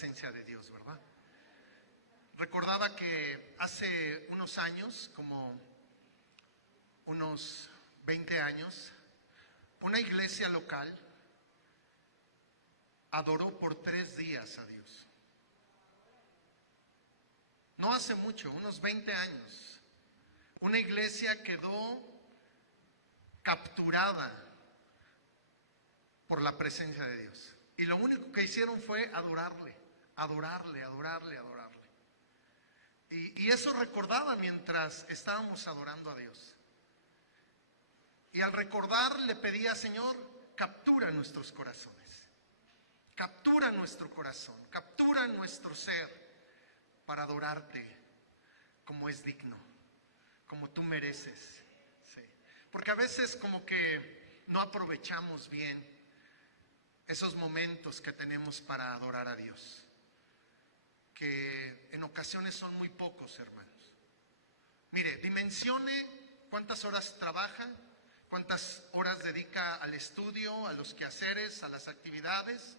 presencia de Dios, ¿verdad? Recordaba que hace unos años, como unos 20 años, una iglesia local adoró por 3 días a Dios. No hace mucho, unos 20 años, una iglesia quedó capturada por la presencia de Dios. Y lo único que hicieron fue adorarle. Y eso recordaba mientras estábamos adorando a Dios. Y al recordar le pedía: Señor, captura nuestros corazones, captura nuestro corazón, captura nuestro ser para adorarte como es digno, como tú mereces. Sí. Porque a veces como que no aprovechamos bien esos momentos que tenemos para adorar a Dios, que en ocasiones son muy pocos, hermanos. Mire, dimensione cuántas horas trabaja, cuántas horas dedica al estudio, a los quehaceres, a las actividades,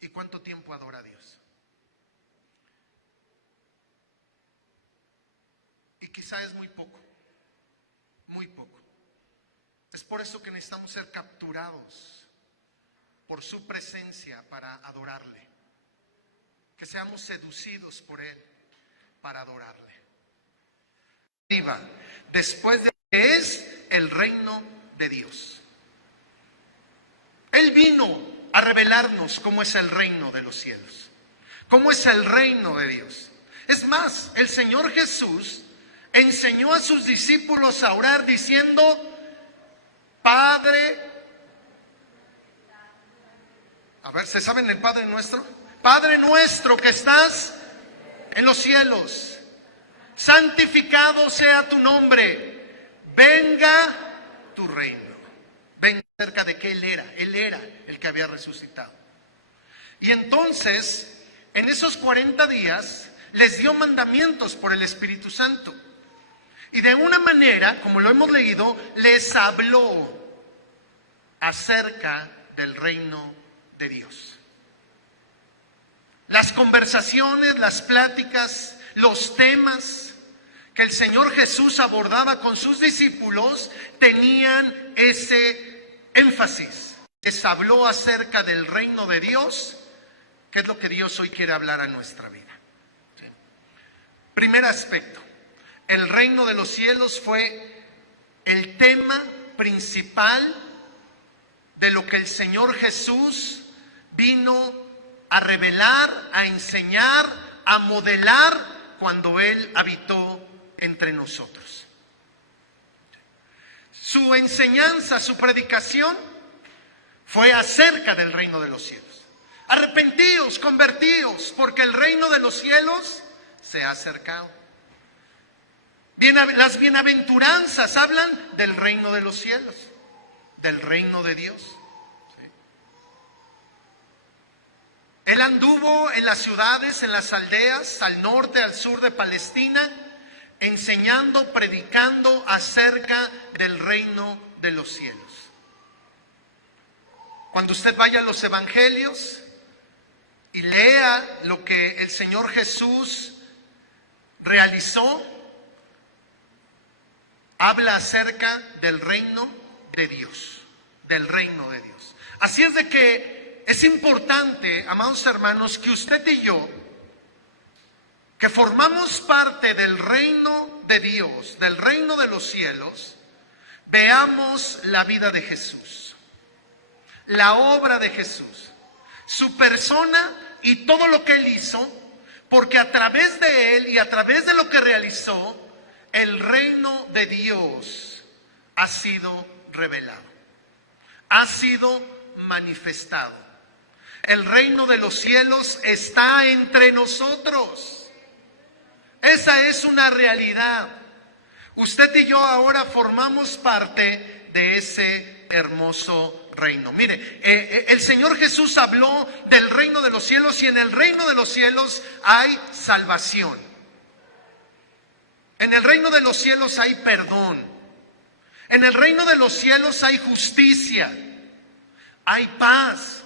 y cuánto tiempo adora a Dios. Y quizá es muy poco, muy poco. Es por eso que necesitamos ser capturados por su presencia para adorarle, que seamos seducidos por Él para adorarle. Después de que es el reino de Dios. Él vino a revelarnos cómo es el reino de los cielos, cómo es el reino de Dios. Es más, el Señor Jesús enseñó a sus discípulos a orar diciendo: Padre, a ver, ¿se saben el Padre Nuestro? Padre nuestro que estás en los cielos, santificado sea tu nombre, venga tu reino. Venga, acerca de que Él era el que había resucitado. Y entonces, en esos 40 días, les dio mandamientos por el Espíritu Santo. Y de una manera, como lo hemos leído, les habló acerca del reino de Dios. Las conversaciones, las pláticas, los temas que el Señor Jesús abordaba con sus discípulos tenían ese énfasis. Les habló acerca del reino de Dios, que es lo que Dios hoy quiere hablar a nuestra vida. ¿Sí? Primer aspecto, el reino de los cielos fue el tema principal de lo que el Señor Jesús vino a revelar, a enseñar, a modelar cuando Él habitó entre nosotros. Su enseñanza, su predicación fue acerca del reino de los cielos. Arrepentíos, convertíos, porque el reino de los cielos se ha acercado. Las bienaventuranzas hablan del reino de los cielos, del reino de Dios. Él anduvo en las ciudades, en las aldeas, al norte, al sur de Palestina, enseñando, predicando acerca del reino de los cielos. Cuando usted vaya a los evangelios y lea lo que el Señor Jesús realizó, habla acerca del reino de Dios, del reino de Dios. Así es de que es importante, amados hermanos, que usted y yo, que formamos parte del reino de Dios, del reino de los cielos, veamos la vida de Jesús, la obra de Jesús, su persona y todo lo que Él hizo, porque a través de Él y a través de lo que realizó, el reino de Dios ha sido revelado, ha sido manifestado. El reino de los cielos está entre nosotros. Esa es una realidad. Usted y yo ahora formamos parte de ese hermoso reino. Mire, el Señor Jesús habló del reino de los cielos, y en el reino de los cielos hay salvación. En el reino de los cielos hay perdón. En el reino de los cielos hay justicia, hay paz,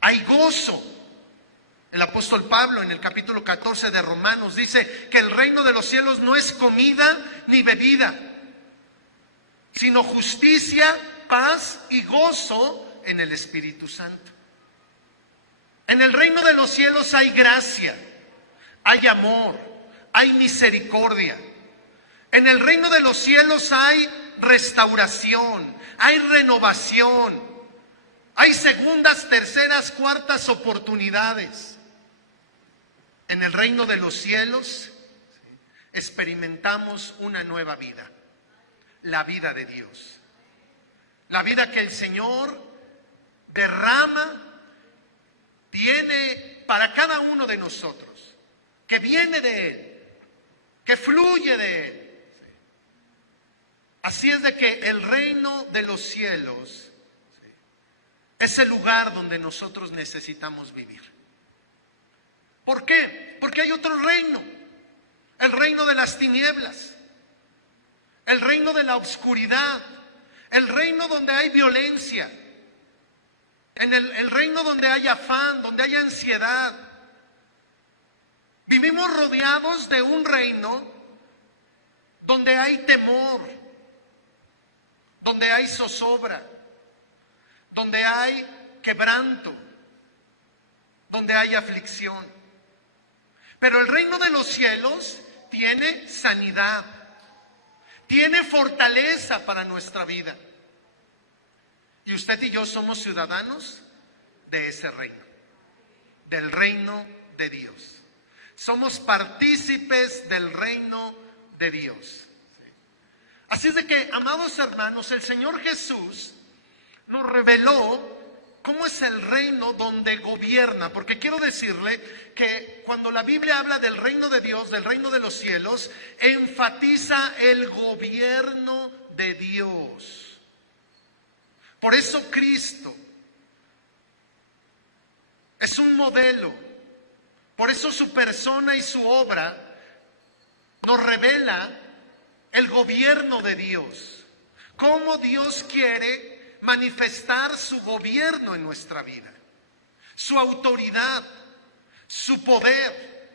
hay gozo. El apóstol Pablo en el capítulo 14 de Romanos dice que el reino de los cielos no es comida ni bebida, sino justicia, paz y gozo en el Espíritu Santo. En el reino de los cielos hay gracia, hay amor, hay misericordia. En el reino de los cielos hay restauración, hay renovación, hay segundas, terceras, cuartas oportunidades. En el reino de los cielos experimentamos una nueva vida, la vida de Dios, la vida que el Señor derrama, tiene para cada uno de nosotros, que viene de Él, que fluye de Él. Así es de que el reino de los cielos es el lugar donde nosotros necesitamos vivir. ¿Por qué? Porque hay otro reino, el reino de las tinieblas, el reino de la oscuridad, el reino donde hay violencia, el reino donde hay afán, donde hay ansiedad. Vivimos rodeados de un reino donde hay temor, donde hay zozobra, donde hay quebranto, donde hay aflicción. Pero el reino de los cielos tiene sanidad, tiene fortaleza para nuestra vida. Y usted y yo somos ciudadanos de ese reino, del reino de Dios. Somos partícipes del reino de Dios. Así es de que, amados hermanos, el Señor Jesús nos reveló cómo es el reino donde gobierna. Porque quiero decirle que cuando la Biblia habla del reino de Dios, del reino de los cielos, enfatiza el gobierno de Dios. Por eso Cristo es un modelo. Por eso su persona y su obra nos revela el gobierno de Dios. Cómo Dios quiere manifestar su gobierno en nuestra vida, su autoridad, su poder.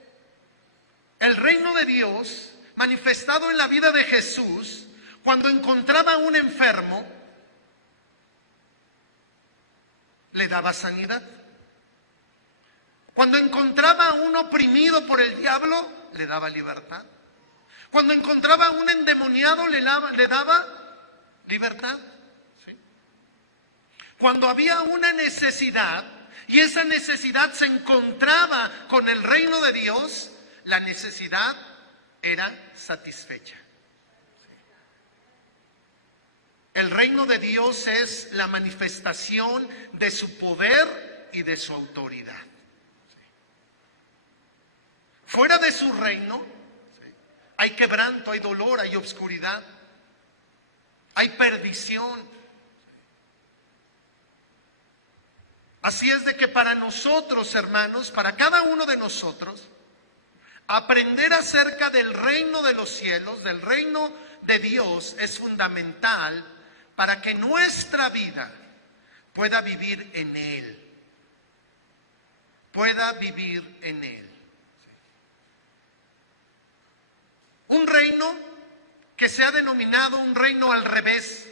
El reino de Dios manifestado en la vida de Jesús, cuando encontraba a un enfermo, le daba sanidad. Cuando encontraba a un oprimido por el diablo, le daba libertad. Cuando encontraba a un endemoniado, le daba libertad. Cuando había una necesidad y esa necesidad se encontraba con el reino de Dios, la necesidad era satisfecha. El reino de Dios es la manifestación de su poder y de su autoridad. Fuera de su reino hay quebranto, hay dolor, hay obscuridad, hay perdición. Así es de que para nosotros, hermanos, para cada uno de nosotros, aprender acerca del reino de los cielos, del reino de Dios, es fundamental para que nuestra vida pueda vivir en Él. Pueda vivir en Él. Un reino que se ha denominado un reino al revés,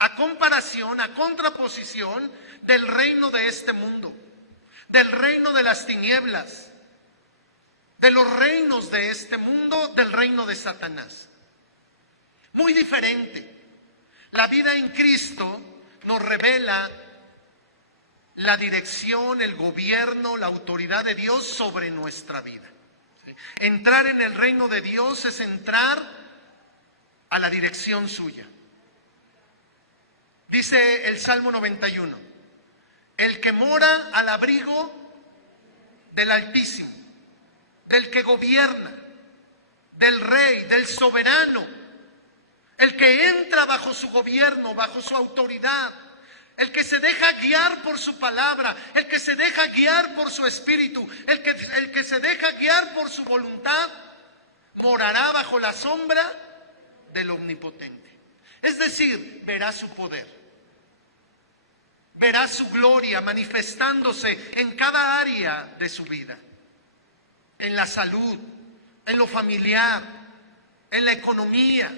a comparación, a contraposición del reino de este mundo, del reino de las tinieblas, de los reinos de este mundo, del reino de Satanás. Muy diferente. La vida en Cristo nos revela la dirección, el gobierno, la autoridad de Dios sobre nuestra vida. Entrar en el reino de Dios es entrar a la dirección suya. Dice el Salmo 91, el que mora al abrigo del Altísimo, del que gobierna, del Rey, del soberano, el que entra bajo su gobierno, bajo su autoridad, el que se deja guiar por su palabra, el que se deja guiar por su espíritu, el que se deja guiar por su voluntad, morará bajo la sombra del Omnipotente. Es decir, verá su poder. verá su gloria manifestándose en cada área de su vida. En la salud, en lo familiar, en la economía,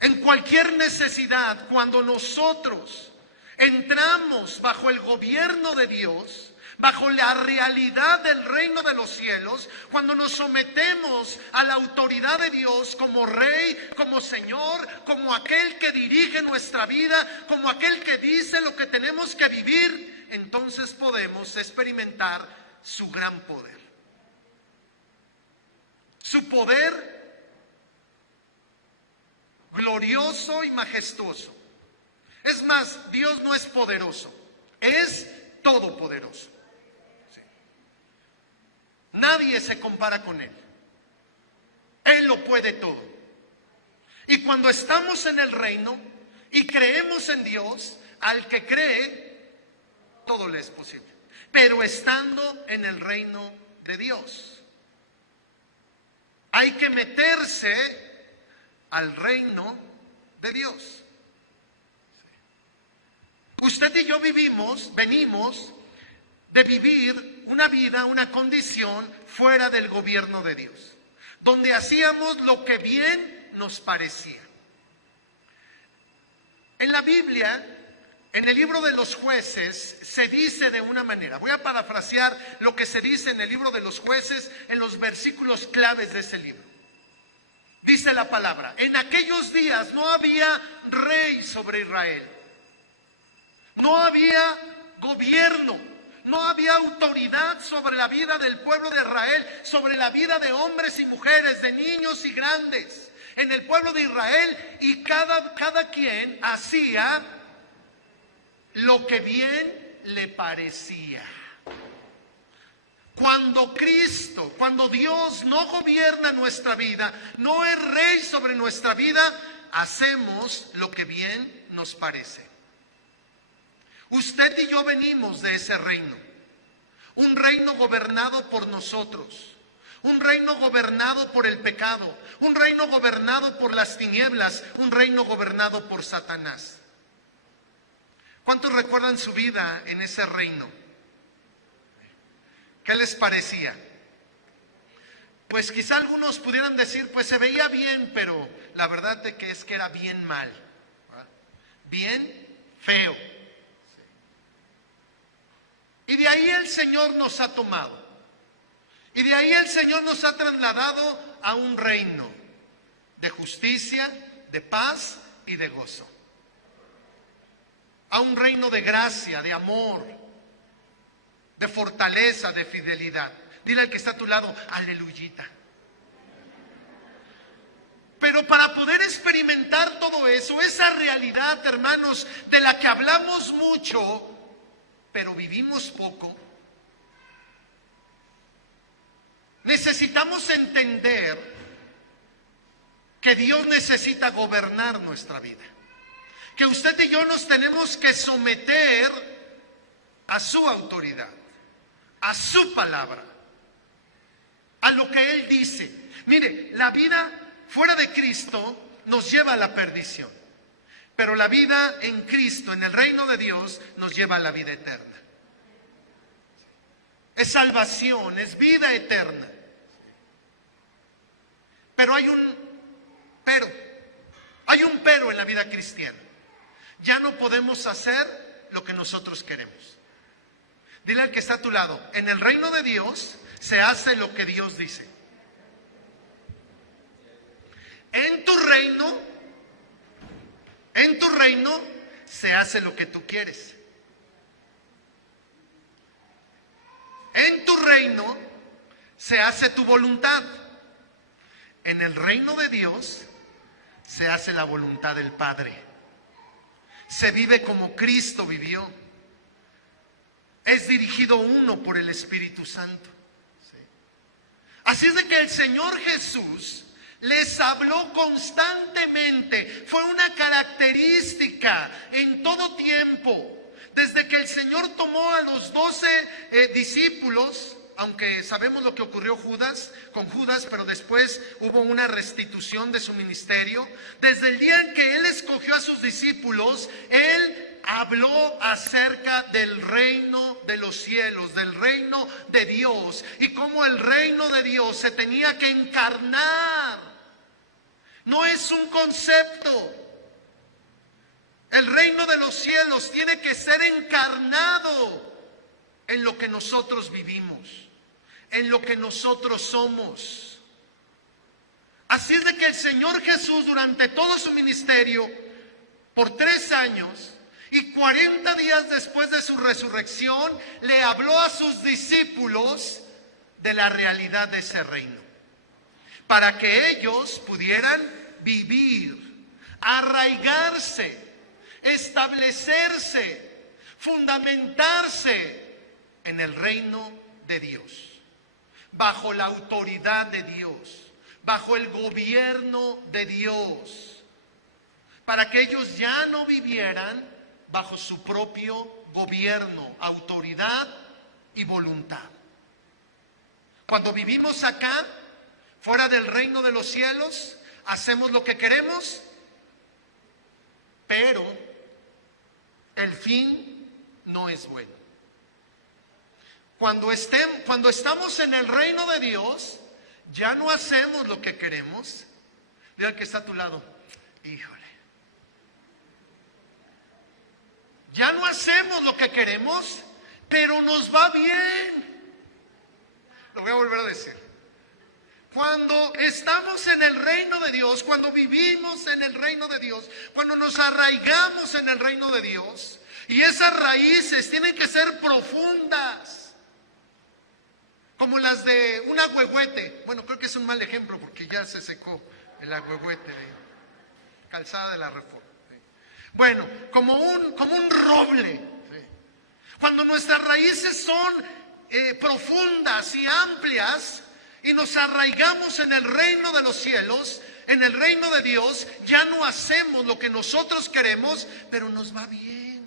en cualquier necesidad. Cuando nosotros entramos bajo el gobierno de Dios, bajo la realidad del reino de los cielos, cuando nos sometemos a la autoridad de Dios como Rey, como Señor, como aquel que dirige nuestra vida, como aquel que dice lo que tenemos que vivir, entonces podemos experimentar su gran poder. Su poder glorioso y majestuoso. Es más, Dios no es poderoso, es todopoderoso. Sí. Nadie se compara con Él. Él lo puede todo. Y cuando estamos en el reino y creemos en Dios, al que cree, todo le es posible. Pero estando en el reino de Dios, hay que meterse al reino de Dios. Usted y yo venimos de vivir una vida, una condición fuera del gobierno de Dios, donde hacíamos lo que bien nos parecía. En la Biblia, en el libro de los Jueces, se dice de una manera, voy a parafrasear lo que se dice en el libro de los Jueces, en los versículos claves de ese libro. Dice la palabra: en aquellos días no había rey sobre Israel, no había gobierno, no había autoridad sobre la vida del pueblo de Israel, sobre la vida de hombres y mujeres, de niños y grandes, en el pueblo de Israel, y cada quien hacía lo que bien le parecía. Cuando Dios no gobierna nuestra vida, no es rey sobre nuestra vida, hacemos lo que bien nos parece. Usted y yo venimos de ese reino, un reino gobernado por nosotros, un reino gobernado por el pecado, un reino gobernado por las tinieblas, un reino gobernado por Satanás. ¿Cuántos recuerdan su vida en ese reino? ¿Qué les parecía? Pues quizá algunos pudieran decir, pues se veía bien, pero la verdad de que es que era bien mal, ¿verdad? Bien feo. Y de ahí el Señor nos ha tomado. Y de ahí el Señor nos ha trasladado a un reino de justicia, de paz y de gozo. A un reino de gracia, de amor, de fortaleza, de fidelidad. Dile al que está a tu lado, aleluyita. Pero para poder experimentar todo eso, esa realidad, hermanos, de la que hablamos mucho, pero vivimos poco, necesitamos entender que Dios necesita gobernar nuestra vida. Que usted y yo nos tenemos que someter a su autoridad, a su palabra, a lo que Él dice. Mire, la vida fuera de Cristo nos lleva a la perdición, pero la vida en Cristo, en el reino de Dios, nos lleva a la vida eterna. Es salvación, es vida eterna. Pero hay un pero en la vida cristiana. Ya no podemos hacer lo que nosotros queremos. Dile al que está a tu lado, en el reino de Dios se hace lo que Dios dice. En tu reino se hace lo que tú quieres. En tu reino se hace tu voluntad. En el reino de Dios se hace la voluntad del Padre. Se vive como Cristo vivió. Es dirigido uno por el Espíritu Santo. ¿Sí? Así es de que el Señor Jesús les habló constantemente. Fue una característica en todo tiempo. Desde que el Señor tomó a los 12 discípulos, aunque sabemos lo que ocurrió con Judas, pero después hubo una restitución de su ministerio. Desde el día en que Él escogió a sus discípulos, Él habló acerca del reino de los cielos, del reino de Dios, y cómo el reino de Dios se tenía que encarnar. No es un concepto. El reino de los cielos tiene que ser encarnado en lo que nosotros vivimos, en lo que nosotros somos. Así es de que el Señor Jesús, durante todo su ministerio, por 3 años y 40 días después de su resurrección, le habló a sus discípulos de la realidad de ese reino, para que ellos pudieran vivir, arraigarse, establecerse, fundamentarse en el reino de Dios, bajo la autoridad de Dios, bajo el gobierno de Dios, para que ellos ya no vivieran bajo su propio gobierno, autoridad y voluntad. Cuando vivimos acá, fuera del reino de los cielos, hacemos lo que queremos, pero el fin no es bueno. Cuando estamos en el reino de Dios, ya no hacemos lo que queremos. Diga al que está a tu lado, híjole, ya no hacemos lo que queremos, pero nos va bien. Lo voy a volver a decir. Cuando estamos en el reino de Dios, cuando vivimos en el reino de Dios, cuando nos arraigamos en el reino de Dios, y esas raíces tienen que ser profundas, como las de un agüehuete. Bueno, creo que es un mal ejemplo porque ya se secó el agüehuete de Calzada de la Reforma. Bueno, como un roble. Cuando nuestras raíces son profundas y amplias y nos arraigamos en el reino de los cielos, en el reino de Dios, ya no hacemos lo que nosotros queremos, pero nos va bien.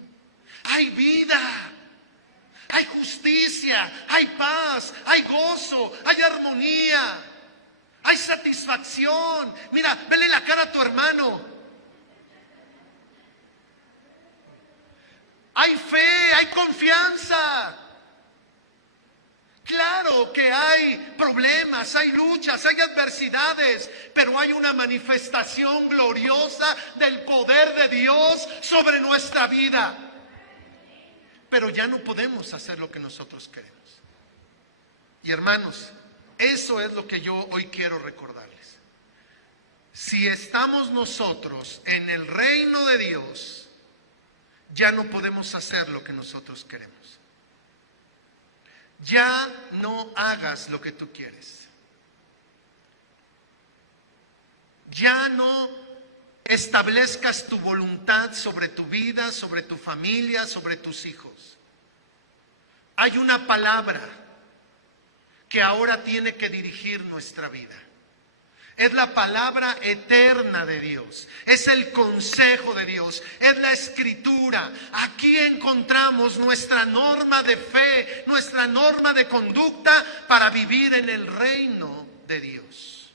Hay vida. Hay justicia, hay paz, hay gozo, hay armonía, hay satisfacción. Mira, vele la cara a tu hermano. Hay fe, hay confianza. Claro que hay problemas, hay luchas, hay adversidades, pero hay una manifestación gloriosa del poder de Dios sobre nuestra vida. Pero ya no podemos hacer lo que nosotros queremos. Y hermanos, eso es lo que yo hoy quiero recordarles. Si estamos nosotros en el reino de Dios, ya no podemos hacer lo que nosotros queremos. Ya no hagas lo que tú quieres. Ya no establezcas tu voluntad sobre tu vida, sobre tu familia, sobre tus hijos. Hay una palabra que ahora tiene que dirigir nuestra vida. Es la palabra eterna de Dios, es el consejo de Dios, es la escritura. Aquí encontramos nuestra norma de fe, nuestra norma de conducta para vivir en el reino de Dios.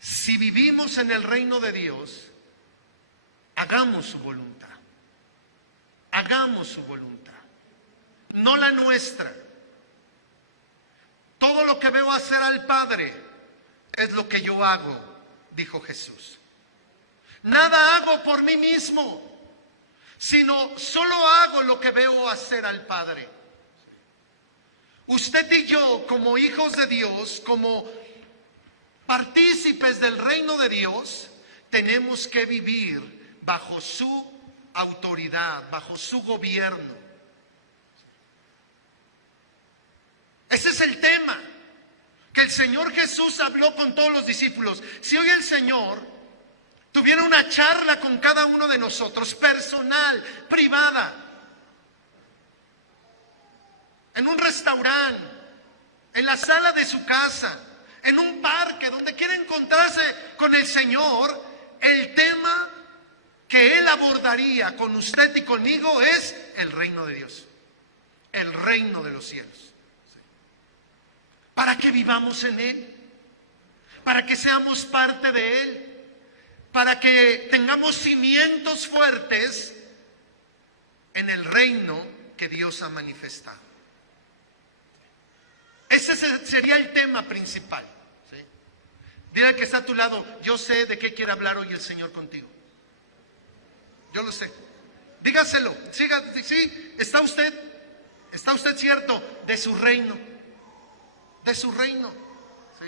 Si vivimos en el reino de Dios, hagamos su voluntad. Hagamos su voluntad, no la nuestra. Todo lo que veo hacer al Padre es lo que yo hago, dijo Jesús. Nada hago por mí mismo, sino solo hago lo que veo hacer al Padre. Usted y yo, como hijos de Dios, como partícipes del reino de Dios, tenemos que vivir bajo su autoridad, bajo su gobierno. Ese es el tema que el Señor Jesús habló con todos los discípulos. Si hoy el Señor tuviera una charla con cada uno de nosotros, personal, privada, en un restaurante, en la sala de su casa, en un parque, donde quiera encontrarse con el Señor, el tema que Él abordaría con usted y conmigo es el reino de Dios. el reino de los cielos. Para que vivamos en Él, para que seamos parte de Él, para que tengamos cimientos fuertes en el reino que Dios ha manifestado. Ese sería el tema principal. ¿Sí? Dile al que está a tu lado: yo sé de qué quiere hablar hoy el Señor contigo. Yo lo sé. Dígaselo. Siga, sí, está usted cierto de su reino. De su reino. ¿Sí?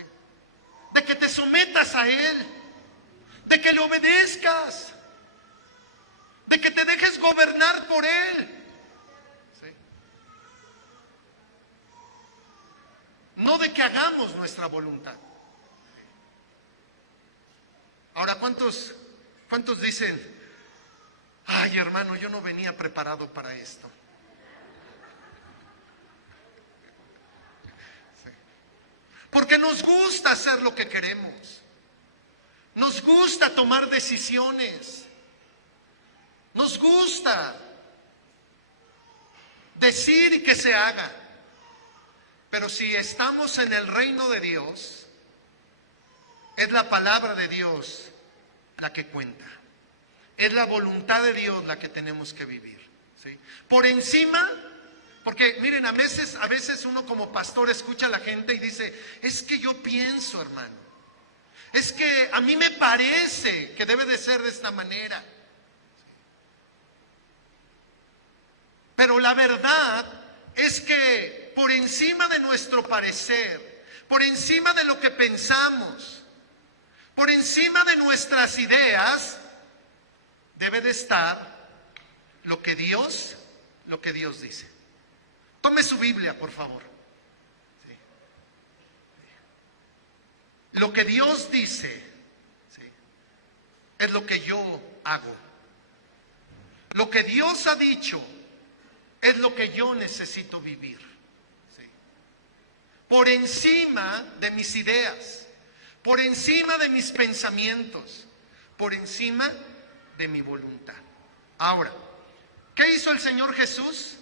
De que te sometas a Él. De que le obedezcas. De que te dejes gobernar por Él. No de que hagamos nuestra voluntad. Ahora, ¿cuántos dicen: ay, hermano, yo no venía preparado para esto? Sí. Porque nos gusta hacer lo que queremos. Nos gusta tomar decisiones. Nos gusta decir y que se haga. Pero si estamos en el reino de Dios, es la palabra de Dios la que cuenta. Es la voluntad de Dios la que tenemos que vivir. ¿Sí? Por encima, porque miren, a veces uno como pastor escucha a la gente y dice: es que yo pienso, hermano. Es que a mí me parece que debe de ser de esta manera. Pero la verdad es que por encima de nuestro parecer, por encima de lo que pensamos, por encima de nuestras ideas, debe de estar lo que Dios dice. Tome su Biblia, por favor. Sí. Lo que Dios dice, sí, es lo que yo hago. Lo que Dios ha dicho es lo que yo necesito vivir. ¿Sí? Por encima de mis ideas, por encima de mis pensamientos, por encima de mi voluntad. Ahora, ¿qué hizo el Señor Jesús?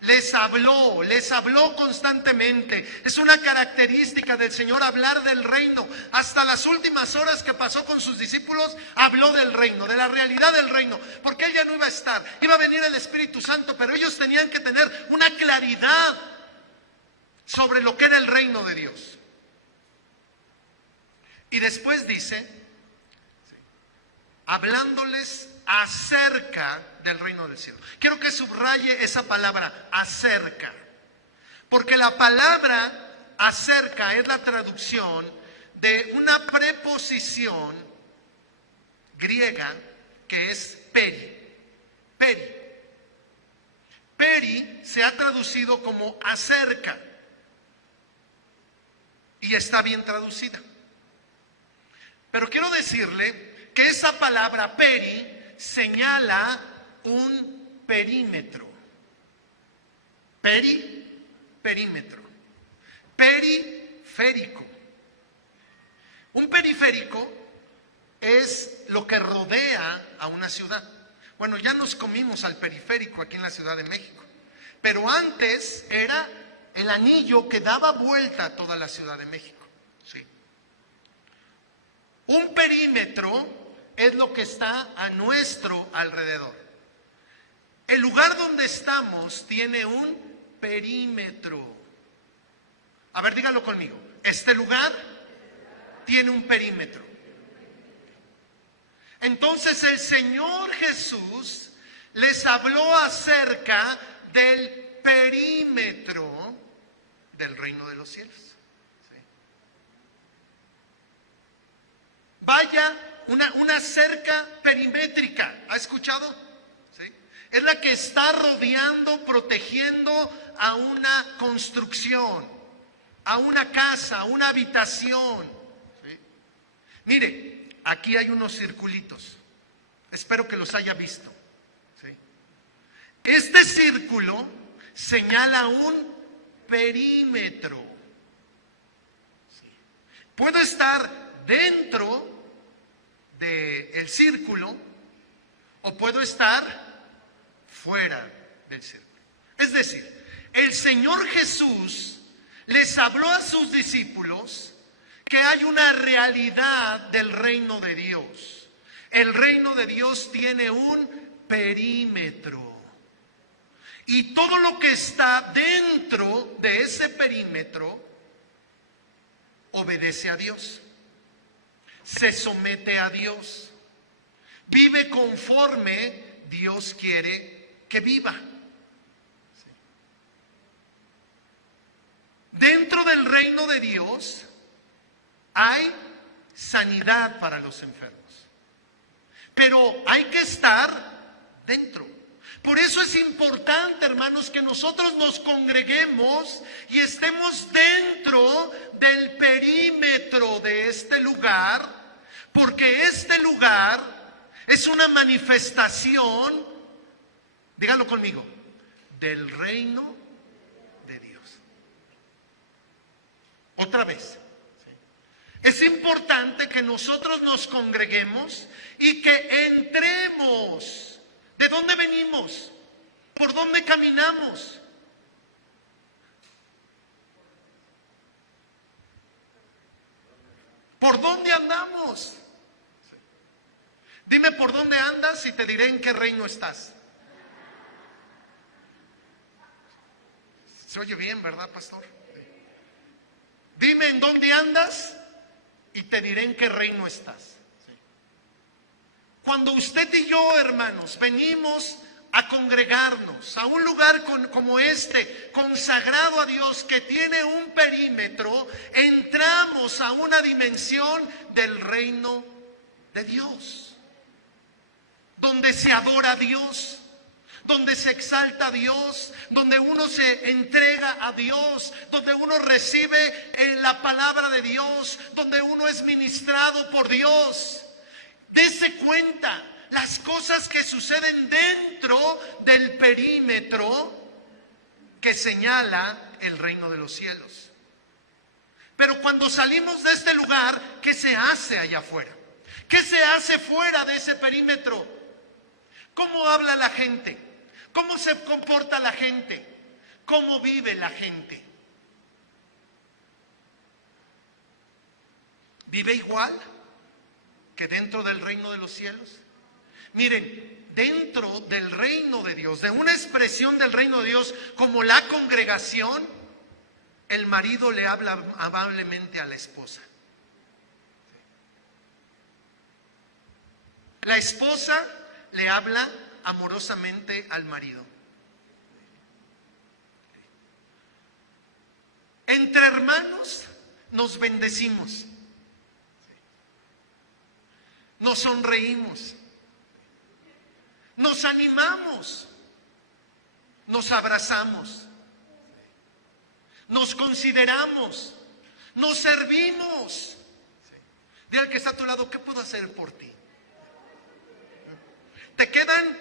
Les habló constantemente. Es una característica del Señor hablar del reino. Hasta las últimas horas que pasó con sus discípulos, habló del reino, de la realidad del reino. Porque Él ya no iba a estar, iba a venir el Espíritu Santo, pero ellos tenían que tener una claridad sobre lo que era el reino de Dios. Y después dice, hablándoles acerca del reino del cielo. Quiero que subraye esa palabra, acerca, porque la palabra acerca es la traducción de una preposición griega que es peri. Peri. Peri se ha traducido como acerca y está bien traducida. Pero quiero decirle que esa palabra peri señala un perímetro. Perímetro. Periférico. Un periférico es lo que rodea a una ciudad. Bueno, ya nos comimos al periférico aquí en la Ciudad de México, pero antes era el anillo que daba vuelta a toda la Ciudad de México. ¿Sí? Un perímetro es lo que está a nuestro alrededor. El lugar donde estamos tiene un perímetro. A ver, dígalo conmigo. Este lugar tiene un perímetro. Entonces el Señor Jesús les habló acerca del perímetro del reino de los cielos. ¿Sí? Vaya, una cerca perimétrica, ¿ha escuchado? ¿Sí? Es la que está rodeando, protegiendo a una construcción, a una casa, a una habitación. ¿Sí? Mire, aquí hay unos circulitos, espero que los haya visto. ¿Sí? Este círculo señala un perímetro. ¿Sí? Puedo estar dentro del círculo o puedo estar fuera del círculo. Es decir, el Señor Jesús les habló a sus discípulos que hay una realidad del reino de Dios. El reino de Dios tiene un perímetro. Y todo lo que está dentro de ese perímetro obedece a Dios, se somete a Dios, vive conforme Dios quiere que viva. Dentro del reino de Dios hay sanidad para los enfermos, pero hay que estar dentro. Por eso es importante, hermanos, que nosotros nos congreguemos y estemos dentro del perímetro de este lugar, porque este lugar es una manifestación, díganlo conmigo, del reino de Dios. Otra vez. Es importante que nosotros nos congreguemos y que entremos. ¿De dónde venimos? ¿Por dónde caminamos? ¿Por dónde andamos? Dime por dónde andas y te diré en qué reino estás. Se oye bien, ¿verdad, pastor? Dime en dónde andas y te diré en qué reino estás. Cuando usted y yo, hermanos, venimos a congregarnos a un lugar como este, consagrado a Dios, que tiene un perímetro, entramos a una dimensión del reino de Dios, donde se adora a Dios, donde se exalta a Dios, donde uno se entrega a Dios, donde uno recibe la palabra de Dios, donde uno es ministrado por Dios. Dese cuenta las cosas que suceden dentro del perímetro que señala el reino de los cielos. Pero cuando salimos de este lugar, ¿qué se hace allá afuera? ¿Qué se hace fuera de ese perímetro? ¿Cómo habla la gente? ¿Cómo se comporta la gente? ¿Cómo vive la gente? ¿Vive igual que dentro del reino de los cielos? Miren, dentro del reino de Dios, de una expresión del reino de Dios como la congregación, el marido le habla amablemente a la esposa. La esposa le habla amorosamente al marido. Entre hermanos nos bendecimos. Nos sonreímos, nos animamos, nos abrazamos, nos consideramos, nos servimos. Dile al que está a tu lado, ¿qué puedo hacer por ti? Te quedan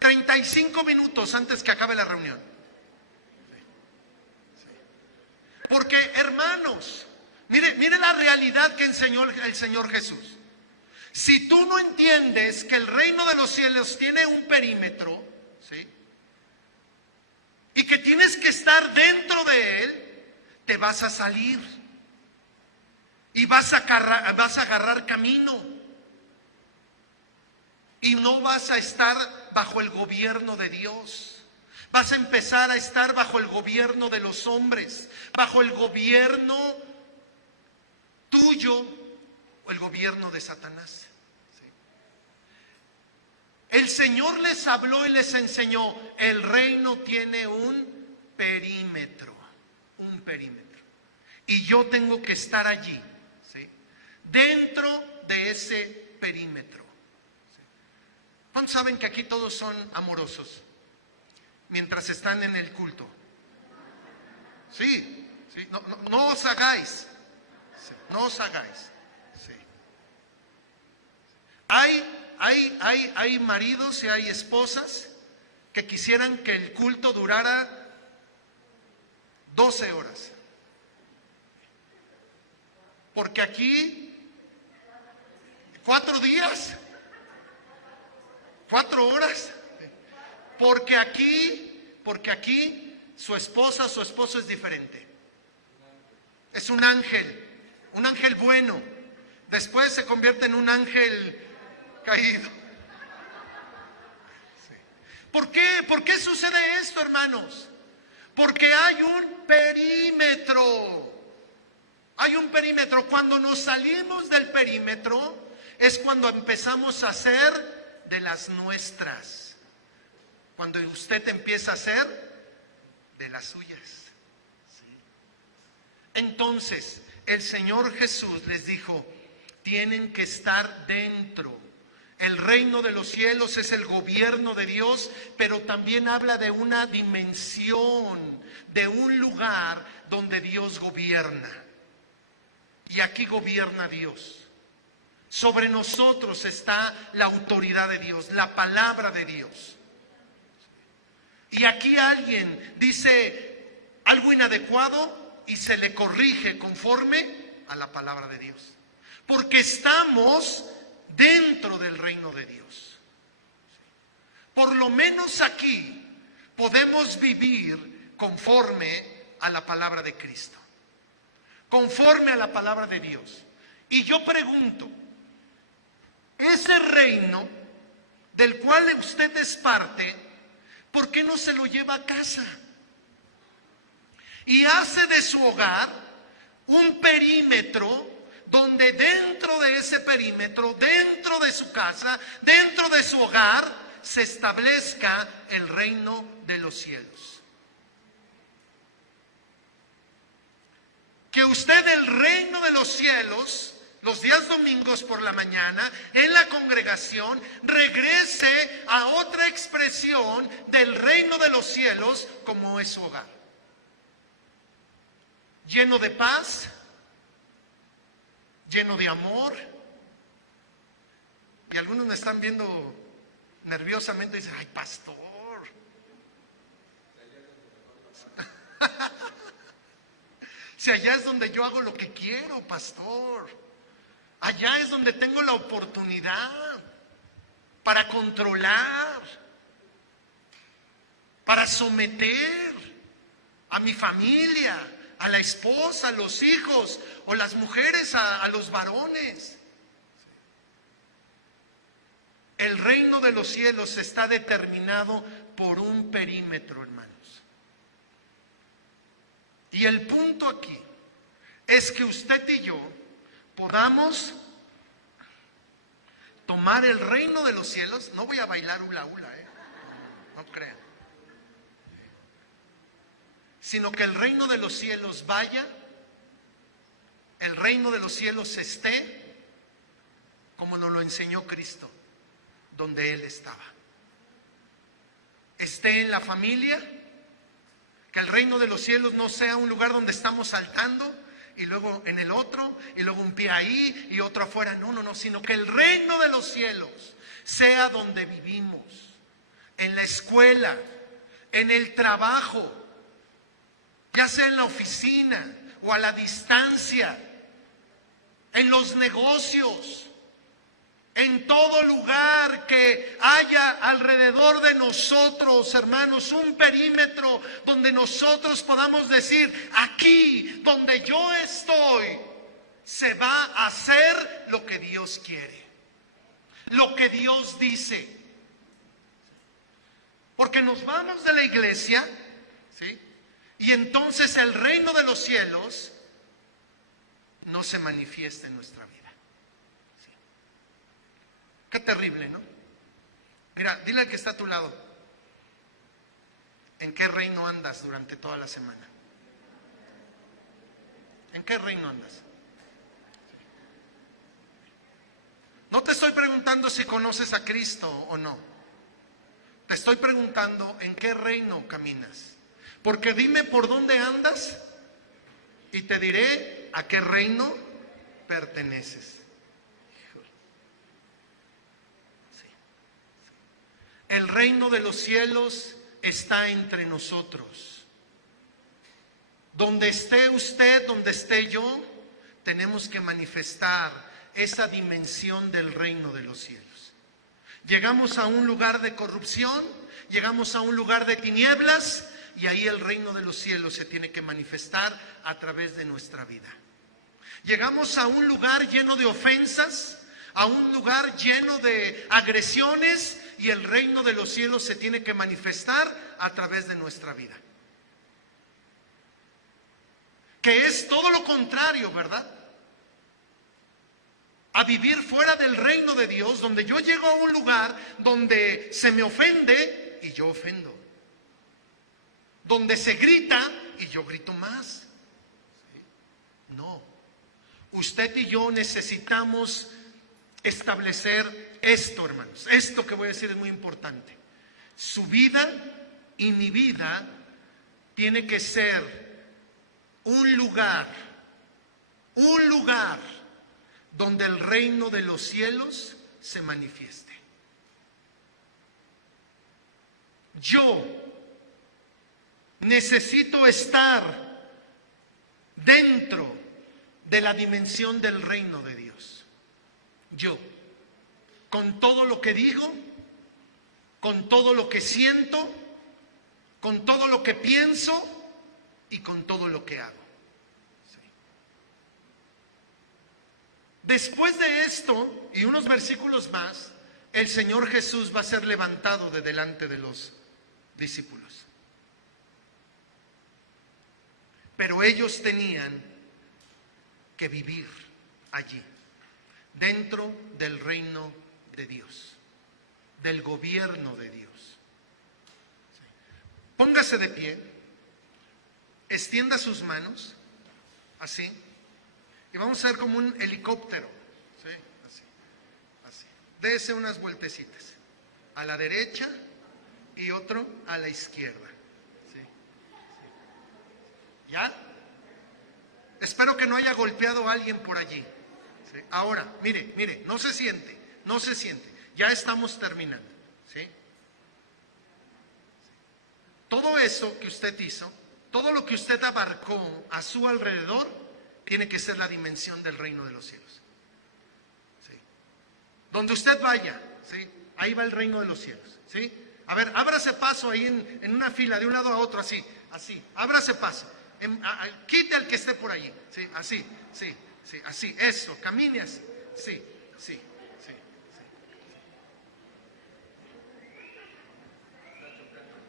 35 minutos antes que acabe la reunión. Porque, hermanos, mire la realidad que enseñó el Señor Jesús. Si tú no entiendes que el reino de los cielos tiene un perímetro, ¿sí?, y que tienes que estar dentro de él, te vas a salir y vas a agarrar camino y no vas a estar bajo el gobierno de Dios. Vas a empezar a estar bajo el gobierno de los hombres, bajo el gobierno tuyo o el gobierno de Satanás. El Señor les habló y les enseñó, el reino tiene un perímetro, y yo tengo que estar allí, ¿sí?, dentro de ese perímetro. ¿Cuántos saben que aquí todos son amorosos mientras están en el culto? Sí, sí, no os hagáis, sí, no os hagáis. Sí. Hay maridos y hay esposas que quisieran que el culto durara 12 horas. Porque aquí 4 días, 4 horas, porque aquí su esposa, su esposo es diferente. Es un ángel bueno. Después se convierte en un ángel caído. Sí. ¿Por qué? ¿Por qué sucede esto, hermanos? Porque hay un perímetro. Hay un perímetro. Cuando nos salimos del perímetro es cuando empezamos a hacer de las nuestras. Cuando usted empieza a hacer de las suyas. ¿Sí? Entonces, el Señor Jesús les dijo, tienen que estar dentro. El reino de los cielos es el gobierno de Dios, pero también habla de una dimensión, de un lugar donde Dios gobierna. Y aquí gobierna Dios. Sobre nosotros está la autoridad de Dios, la palabra de Dios. Y aquí alguien dice algo inadecuado y se le corrige conforme a la palabra de Dios. Porque estamos dentro del reino de Dios. Por lo menos aquí podemos vivir conforme a la palabra de Cristo. Conforme a la palabra de Dios. Y yo pregunto, ese reino del cual usted es parte, ¿por qué no se lo lleva a casa? Y hace de su hogar un perímetro donde dentro de ese perímetro, dentro de su casa, dentro de su hogar, se establezca el reino de los cielos. Que usted el reino de los cielos, los días domingos por la mañana, en la congregación, regrese a otra expresión del reino de los cielos como es su hogar. Lleno de paz, lleno de amor. Y algunos me están viendo nerviosamente y dicen, ay, pastor. Si allá es donde yo hago lo que quiero, pastor. Allá es donde tengo la oportunidad para controlar, para someter a mi familia, a la esposa, a los hijos, o las mujeres a los varones. El reino de los cielos está determinado por un perímetro, hermanos. Y el punto aquí es que usted y yo podamos tomar el reino de los cielos. No voy a bailar hula hula, no crean. Sino que el reino de los cielos vaya, el reino de los cielos esté como nos lo enseñó Cristo, donde Él estaba. Esté en la familia, que el reino de los cielos no sea un lugar donde estamos saltando y luego en el otro, y luego un pie ahí y otro afuera. No, sino que el reino de los cielos sea donde vivimos, en la escuela, en el trabajo, ya sea en la oficina o a la distancia, en los negocios, en todo lugar que haya alrededor de nosotros, hermanos, un perímetro donde nosotros podamos decir, aquí donde yo estoy, se va a hacer lo que Dios quiere, lo que Dios dice. Porque nos vamos de la iglesia, ¿sí? Y entonces el reino de los cielos no se manifiesta en nuestra vida. ¿Sí? Qué terrible, ¿no? Mira, dile al que está a tu lado, ¿en qué reino andas durante toda la semana? ¿En qué reino andas? No te estoy preguntando si conoces a Cristo o no. Te estoy preguntando en qué reino caminas. Porque dime por dónde andas y te diré a qué reino perteneces. Sí. El reino de los cielos está entre nosotros. Donde esté usted, donde esté yo, tenemos que manifestar esa dimensión del reino de los cielos. Llegamos a un lugar de corrupción, llegamos a un lugar de tinieblas, y ahí el reino de los cielos se tiene que manifestar a través de nuestra vida. Llegamos a un lugar lleno de ofensas, a un lugar lleno de agresiones, y el reino de los cielos se tiene que manifestar a través de nuestra vida. Que es todo lo contrario, ¿verdad? A vivir fuera del reino de Dios, donde yo llego a un lugar donde se me ofende y yo ofendo, donde se grita y yo grito más. No, usted y yo necesitamos establecer esto, hermanos. Esto que voy a decir es muy importante. Su vida y mi vida tiene que ser un lugar donde el reino de los cielos se manifieste. Yo necesito estar dentro de la dimensión del reino de Dios. Yo, con todo lo que digo, con todo lo que siento, con todo lo que pienso y con todo lo que hago. Sí. Después de esto y unos versículos más, el Señor Jesús va a ser levantado de delante de los discípulos. Pero ellos tenían que vivir allí, dentro del reino de Dios, del gobierno de Dios. Sí. Póngase de pie, extienda sus manos, así, y vamos a hacer como un helicóptero, ¿sí? Así, así. Dese unas vueltecitas, a la derecha y otro a la izquierda. ¿Sí? Sí. ¿Ya? Espero que no haya golpeado a alguien por allí. ¿Sí? Ahora, mire, no se siente, ya estamos terminando. ¿Sí? Todo eso que usted hizo, todo lo que usted abarcó a su alrededor, tiene que ser la dimensión del reino de los cielos. ¿Sí? Donde usted vaya, ¿sí? Ahí va el reino de los cielos. ¿Sí? A ver, ábrase paso ahí en una fila, de un lado a otro, así, ábrase paso. Quite al que esté por allí, ¿sí? Así, sí, así, eso, camine así, sí.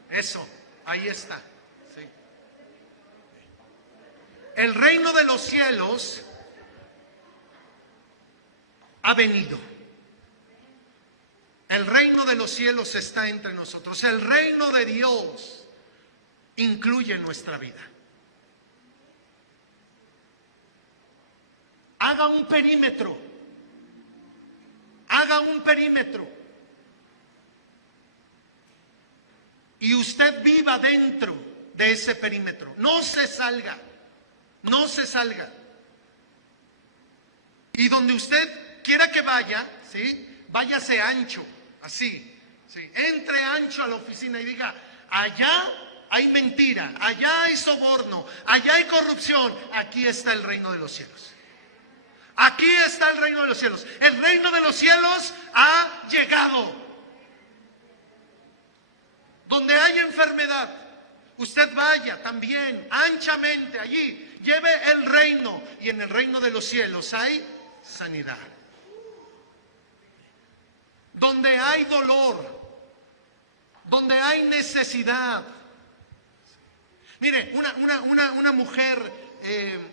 Eso, ahí está. ¿Sí? El reino de los cielos ha venido. El reino de los cielos está entre nosotros. El reino de Dios incluye nuestra vida. Haga un perímetro. Y usted viva dentro de ese perímetro. No se salga. Y donde usted quiera que vaya, ¿sí? Váyase ancho, así, ¿sí? Entre ancho a la oficina y diga, allá hay mentira, allá hay soborno, allá hay corrupción, aquí está el reino de los cielos. Aquí está el reino de los cielos. El reino de los cielos ha llegado. Donde hay enfermedad, usted vaya también anchamente allí, lleve el reino, y en el reino de los cielos hay sanidad. Donde hay dolor, donde hay necesidad. Mire, una mujer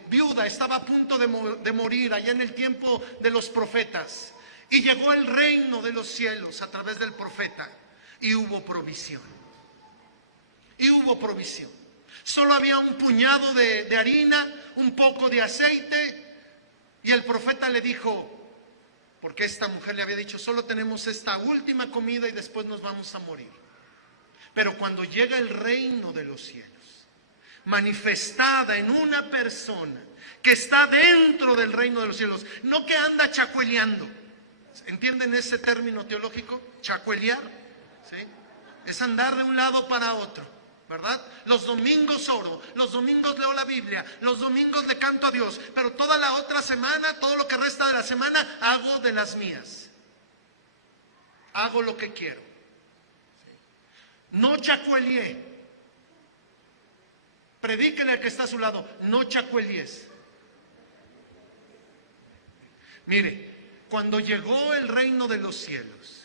viuda estaba a punto de morir allá en el tiempo de los profetas, y llegó el reino de los cielos a través del profeta, y hubo provisión. Solo había un puñado de harina, un poco de aceite, y el profeta le dijo, porque esta mujer le había dicho, solo tenemos esta última comida y después nos vamos a morir. Pero cuando llega el reino de los cielos, manifestada en una persona que está dentro del reino de los cielos, no que anda chacueleando. ¿Entienden ese término teológico? Chacuelear, ¿sí? Es andar de un lado para otro, ¿verdad? Los domingos oro, los domingos leo la Biblia, los domingos le canto a Dios, pero toda la otra semana, todo lo que resta de la semana, hago de las mías. Hago lo que quiero. No chacueleé. Predíquenle al que está a su lado, no chacuelies. Mire, cuando llegó el reino de los cielos,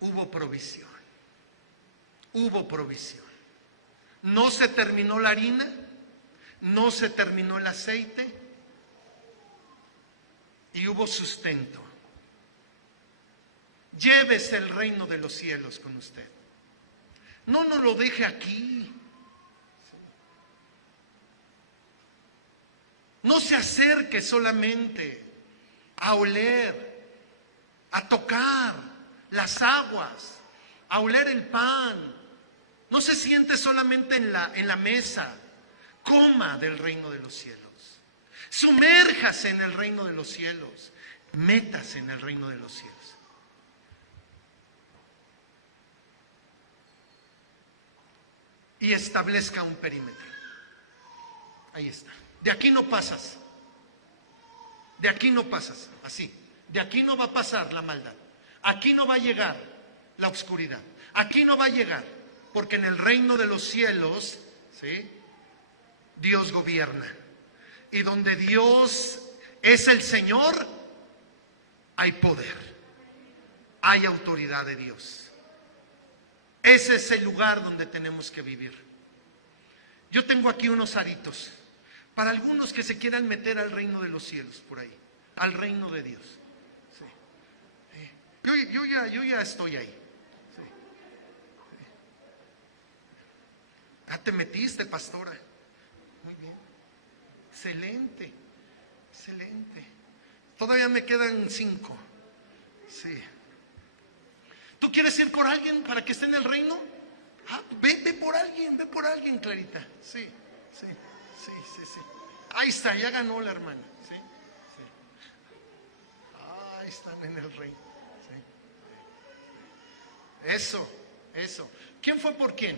hubo provisión. Hubo provisión. No se terminó la harina, no se terminó el aceite y hubo sustento. Llévese el reino de los cielos con usted. No nos lo deje aquí. No se acerque solamente a oler, a tocar las aguas, a oler el pan. No se siente solamente en la mesa. Coma del reino de los cielos. Sumérjase en el reino de los cielos. Métase en el reino de los cielos. Y establezca un perímetro. Ahí está. De aquí no pasas. De aquí no pasas. Así. De aquí no va a pasar la maldad. Aquí no va a llegar la oscuridad. Aquí no va a llegar. Porque en el reino de los cielos, ¿sí?, Dios gobierna. Y donde Dios es el Señor, hay poder. Hay autoridad de Dios. Ese es el lugar donde tenemos que vivir. Yo tengo aquí unos aritos para algunos que se quieran meter al reino de los cielos por ahí, al reino de Dios. Sí. Yo ya estoy ahí. Sí. Ya te metiste, pastora. Muy bien. Excelente, excelente. Todavía me quedan 5. Sí. ¿Tú quieres ir por alguien para que esté en el reino? Ve por alguien, Clarita. Sí. Ahí está, ya ganó la hermana. Sí. Ahí están en el reino. Sí. Eso. ¿Quién fue por quién?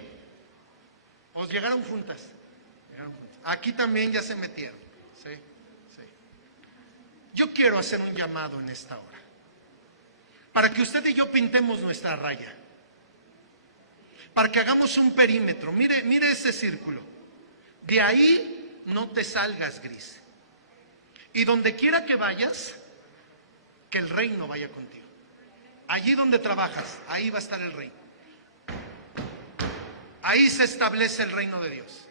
¿Os llegaron juntas? Aquí también ya se metieron. Sí. Yo quiero hacer un llamado en esta hora, para que usted y yo pintemos nuestra raya, para que hagamos un perímetro. Mire ese círculo. De ahí no te salgas, gris. Y donde quiera que vayas, que el reino vaya contigo. Allí donde trabajas, ahí va a estar el reino. Ahí se establece el reino de Dios.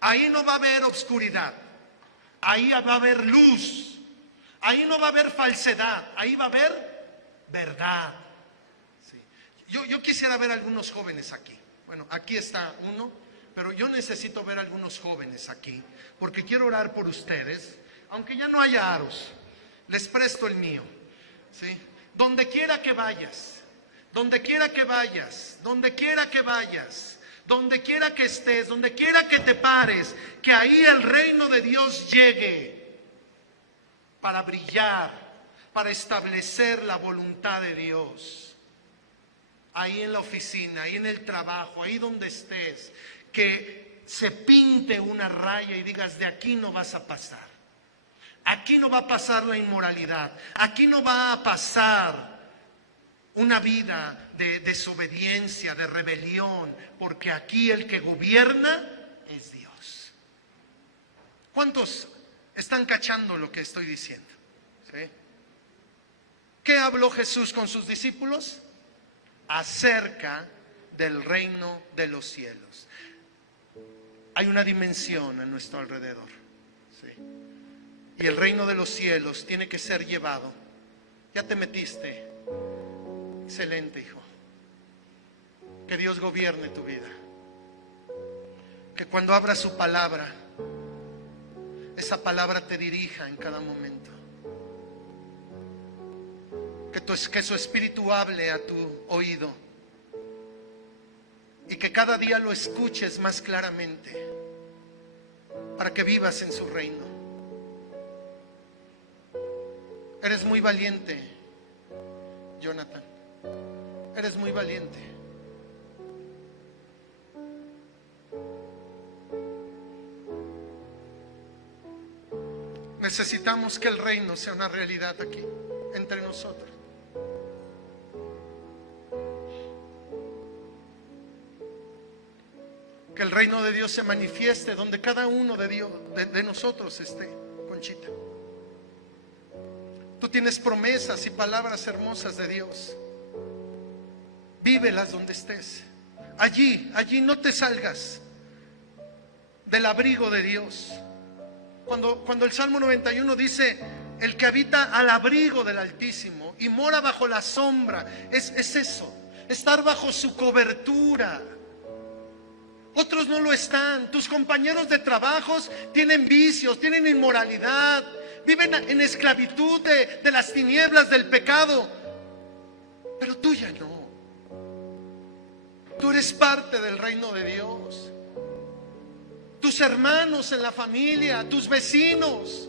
Ahí no va a haber obscuridad. Ahí va a haber luz. Ahí no va a haber falsedad. Ahí va a haber verdad. Sí. Yo quisiera ver algunos jóvenes aquí. Bueno, aquí está uno, pero yo necesito ver algunos jóvenes aquí, porque quiero orar por ustedes, aunque ya no haya aros. Les presto el mío. ¿Sí? Donde quiera que vayas, donde quiera que vayas, donde quiera que vayas, donde quiera que estés, donde quiera que te pares, que ahí el reino de Dios llegue para brillar, para establecer la voluntad de Dios. Ahí en la oficina, ahí en el trabajo, ahí donde estés, que se pinte una raya y digas: de aquí no vas a pasar. Aquí no va a pasar la inmoralidad. Aquí no va a pasar una vida de desobediencia, de rebelión, porque aquí el que gobierna es Dios. ¿Cuántos están cachando lo que estoy diciendo? ¿Sí? ¿Qué habló Jesús con sus discípulos? Acerca del reino de los cielos. Hay una dimensión a nuestro alrededor. ¿Sí? Y el reino de los cielos tiene que ser llevado. Ya te metiste. Excelente, hijo. Que Dios gobierne tu vida. Que cuando abra su palabra, esa palabra te dirija en cada momento. Que su espíritu hable a tu oído. Y que cada día lo escuches más claramente, para que vivas en su reino. Eres muy valiente, Jonathan. Eres muy valiente. Necesitamos que el reino sea una realidad aquí, entre nosotros. el reino de Dios se manifieste donde cada uno de nosotros esté, Conchita. Tú tienes promesas y palabras hermosas de Dios. Vívelas donde estés. Allí no te salgas del abrigo de Dios. Cuando el Salmo 91 dice: el que habita al abrigo del Altísimo y mora bajo la sombra, es eso, estar bajo su cobertura. Otros no lo están. Tus compañeros de trabajos tienen vicios, tienen inmoralidad, viven en esclavitud de las tinieblas del pecado, pero tú ya no. Tú eres parte del reino de Dios. Tus hermanos en la familia, tus vecinos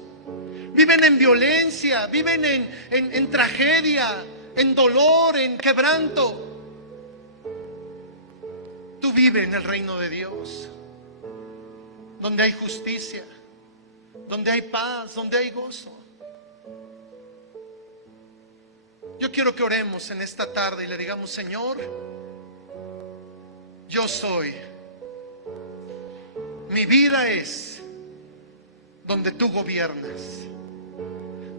viven en violencia, viven en tragedia, en dolor, en quebranto. Tú vives en el reino de Dios, donde hay justicia, donde hay paz, donde hay gozo. Yo quiero que oremos en esta tarde y le digamos: Señor, yo soy, mi vida es donde tú gobiernas,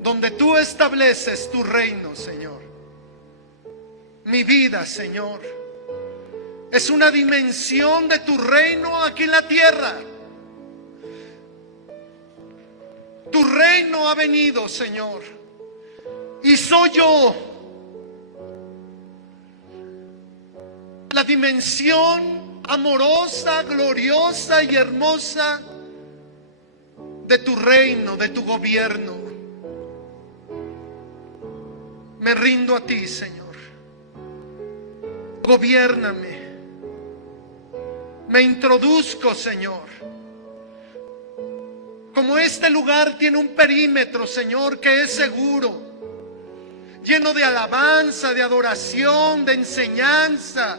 donde tú estableces tu reino, Señor. Mi vida, Señor, es una dimensión de tu reino aquí en la tierra. Tu reino ha venido, Señor, y soy yo la dimensión amorosa, gloriosa y hermosa de tu reino, de tu gobierno. Me rindo a ti, Señor. Gobiérname. Me introduzco, Señor. Como este lugar tiene un perímetro, Señor, que es seguro, lleno de alabanza, de adoración, de enseñanza,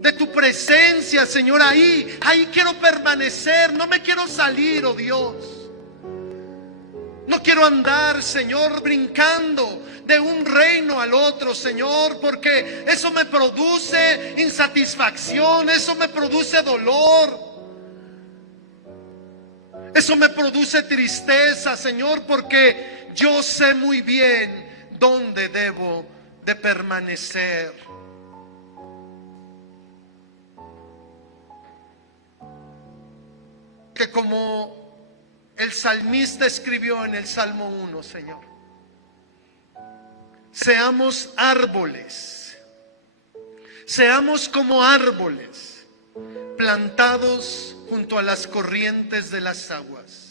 de tu presencia, Señor, ahí quiero permanecer, no me quiero salir, oh Dios. No quiero andar, Señor, brincando de un reino al otro, Señor, porque eso me produce insatisfacción, eso me produce dolor, eso me produce tristeza, Señor, porque yo sé muy bien dónde debo de permanecer. Que como el salmista escribió en el Salmo 1, Señor, seamos árboles, seamos como árboles plantados junto a las corrientes de las aguas.